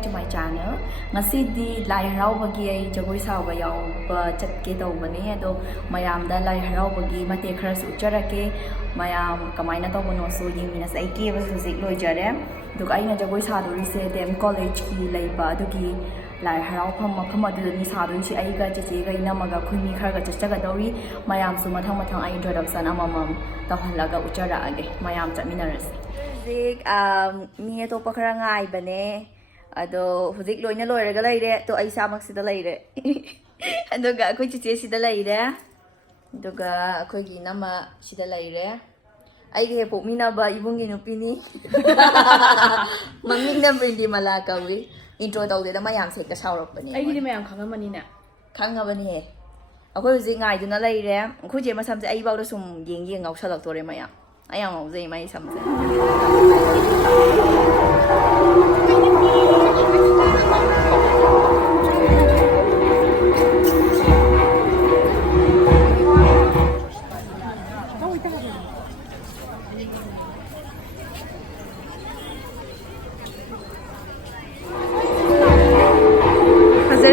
back to my channel. Ngasi Lai Haraoba gi jagoi sawa yawa chatke tawbani ado mayamda Lai Haraoba gi mate khara su charake mayam kamaina tawbano so yingina sai ke was music loijare duk aina jagoi saduri se dem college ki leiba adugi Lai Haraoba mafam adudani saduri si aiga cheche ga inamaga khumi khara ga chachaga dawi mayam su mathang ai introduction amamam tawhalaga uchara age mayam chatminarase Huzik mi to pakara ngai bane ado huzik loina loiraga leire to ai samak sida leire aduga akoi chiche sida leire aduga akoi gi nama sida leire ai ge pokmina ba ibungi nupini maming na brindi malaka wi intro tawde da mayam set ka saurok bani ai gi mayam khangamani na khangabani he akoi huzik ngai duna leire khuje masam se ai baw da sum yeng ngau salak tore mayam ayang mau zai mai samse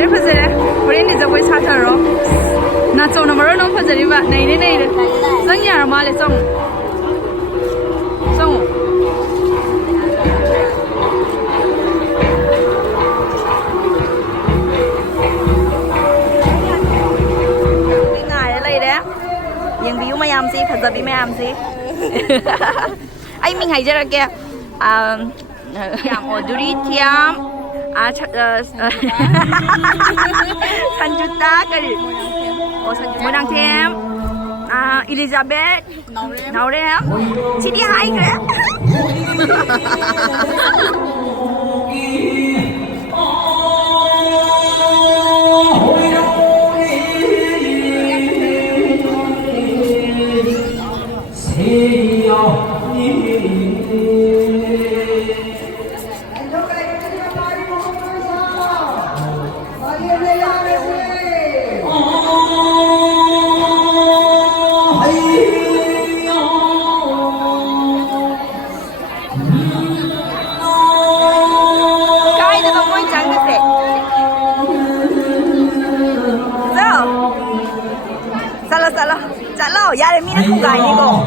Fazere horen ni zawai sataro na chona maro no fazere ba nei ne sang yar ma le chong Yang biu mayam sih, fazabi mayam sih. Ai mình hay ra kìa. Yang oduri tiam. Sanjuta kali. Oh Sanjuta. Modang tiam. Elizabeth. Naurem. Sini hai ke? Salah, ya ada minat juga ini kok.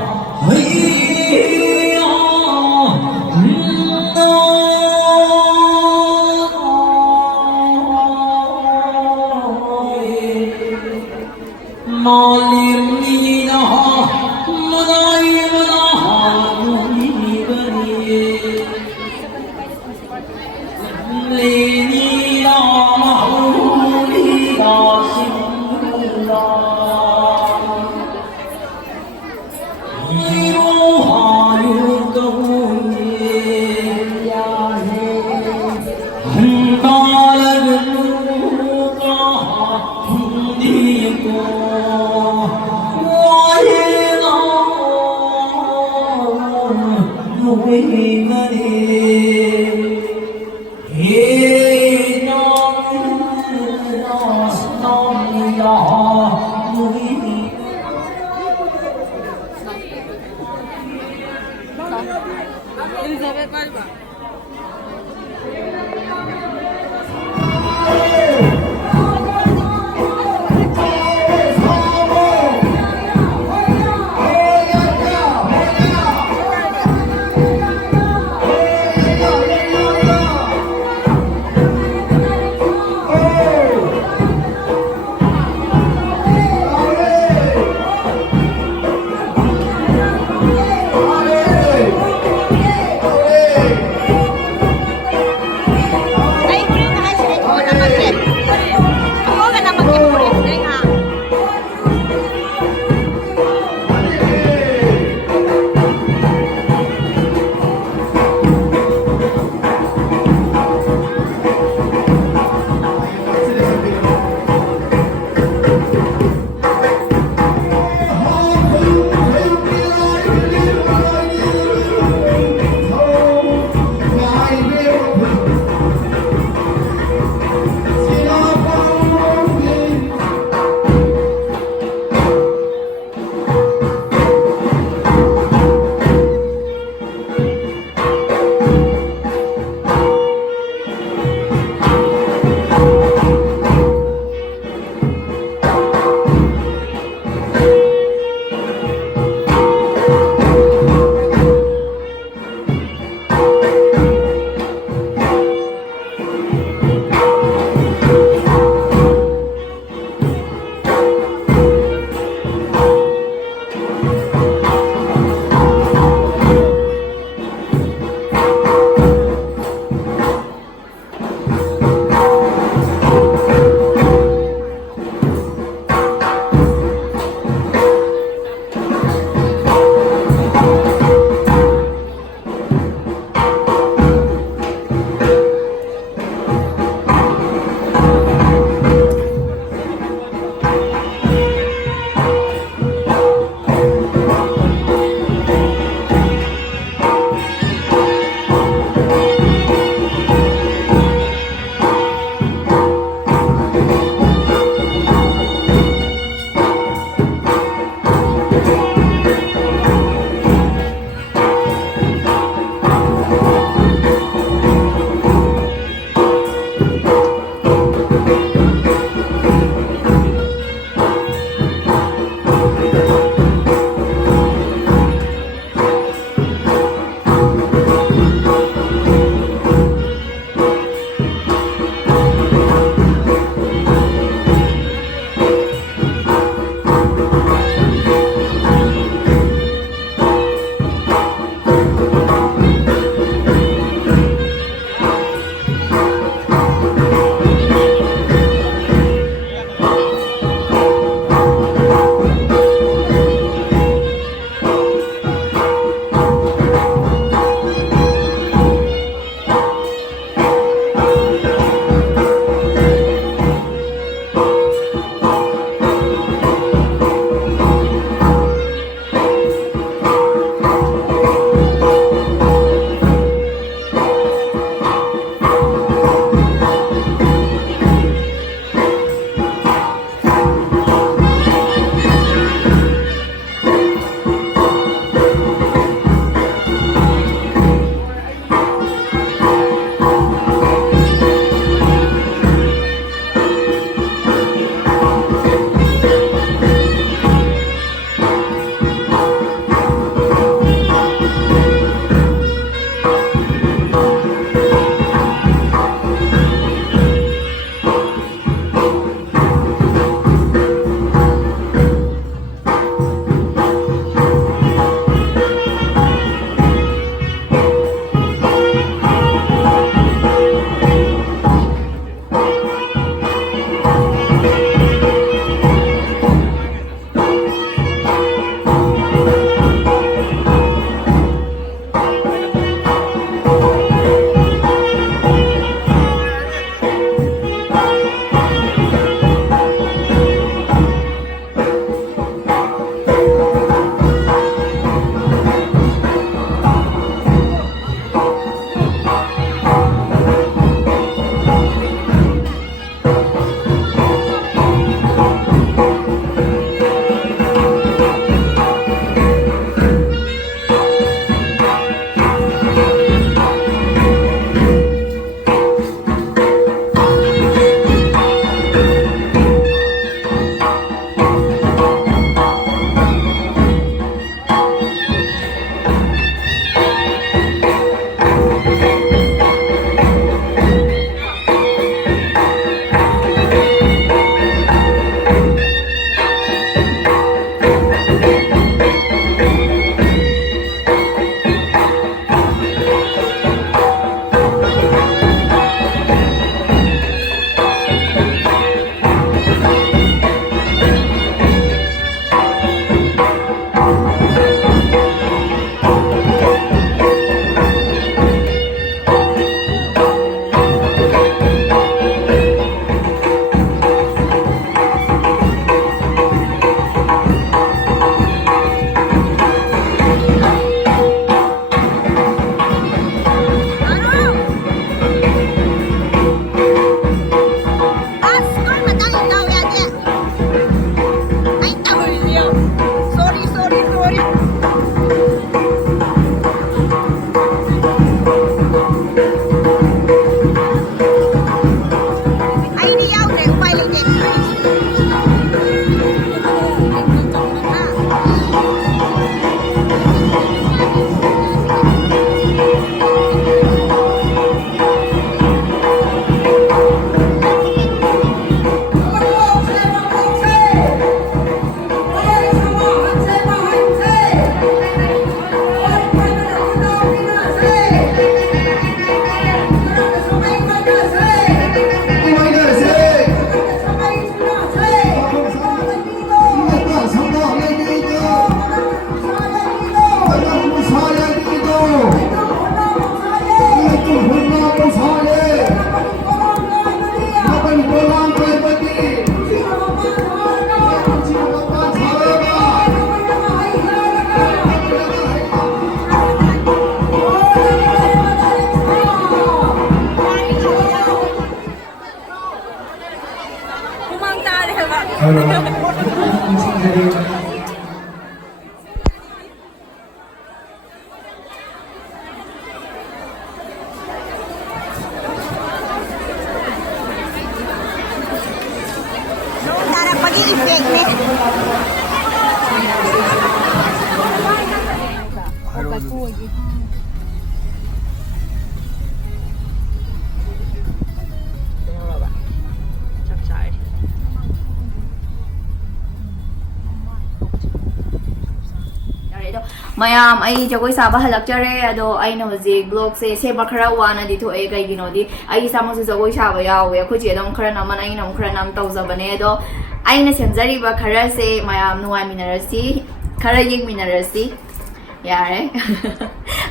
mayam ai jagoi saba halakjare ado aina hoji blog se seba khara wana di thoe kai gino di ai samu su jagoi saba yawe khoje dam khara nam ai nam khara nam tawjabane ado aina semjari ba khara se mayam nuai minarasi khara ying minarasi yare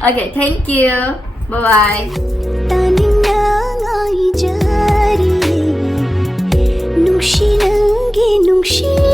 okay thank you bye bye nungshi